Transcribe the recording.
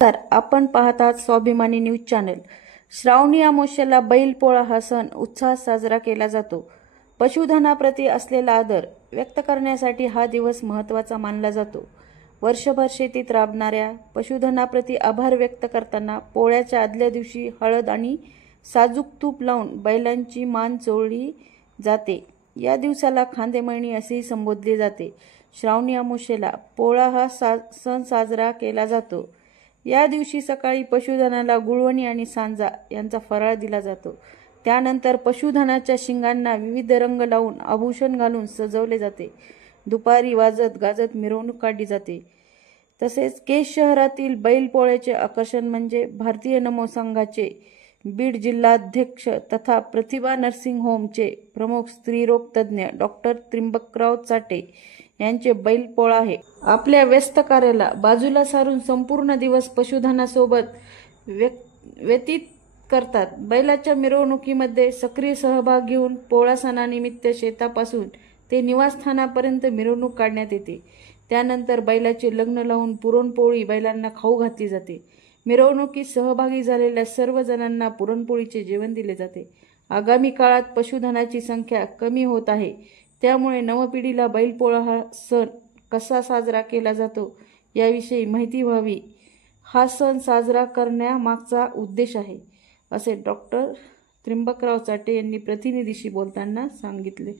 तर आपण पाहत आहात स्वाभिमानी न्यूज चॅनल। श्रावणी अमावस्येला बैलपोळा हा सण उत्साहात साजरा केला जातो। पशुधनाप्रती असलेला आदर व्यक्त करण्यासाठी हा दिवस महत्त्वाचा मानला जातो। वर्षभर शेतीत राबणाऱ्या पशुधनाप्रती आभार व्यक्त करताना पोळ्याच्या आदल्या दिवशी हळद आणि साजूक तूप लावून बैलांची मान चोळली जाते। या दिवसाला खांदेमळणी असेही संबोधले जाते। श्रावणी अमावस्येला पोळा हा सण साजरा केला जातो। या दिवशी सकाळी पशुधनाला गुळवणी आणि सांजा यांचा फराळ दिला जातो। त्यानंतर पशुधनाच्या शिंगांना विविध रंग लावून आभूषण घालून सजवले जाते। दुपारी वाजत गाजत मिरवणूक काढली जाते। तसेच केज शहरातील बैलपोळ्याचे आकर्षण म्हणजे भारतीय नमो संघाचे बीड जिल्हाध्यक्ष तथा प्रतिभा नर्सिंग होमचे प्रमुख स्त्रीरोग तज्ञ डॉक्टर त्र्यंबकराव चाटे यांचे बैलपोळा आहे। आपल्या व्यस्त कार्याला बाजूला सारून संपूर्ण दिवस पशुधनासोबत व्यतीत करतात। बैलाच्या मिरवणुकीमध्ये सक्रिय सहभाग घेऊन पोळा सणानिमित्त शेतापासून ते निवासस्थानापर्यंत मिरवणूक काढण्यात येते। त्यानंतर बैलाचे लग्न लावून पुरणपोळी बैलांना खाऊ घातली जाते। मिरवणुकीत सहभागी झालेल्या सर्व जणांना पुरणपोळीचे जेवण दिले जाते। आगामी काळात पशुधनाची संख्या कमी होत आहे, त्यामुळे नवपिढीला बैलपोळा हा सण कसा साजरा केला जातो याविषयी माहिती व्हावी, हा सण साजरा करण्यामागचा उद्देश आहे, असे डॉक्टर त्र्यंबकराव चाटे यांनी प्रतिनिधीशी बोलताना सांगितले।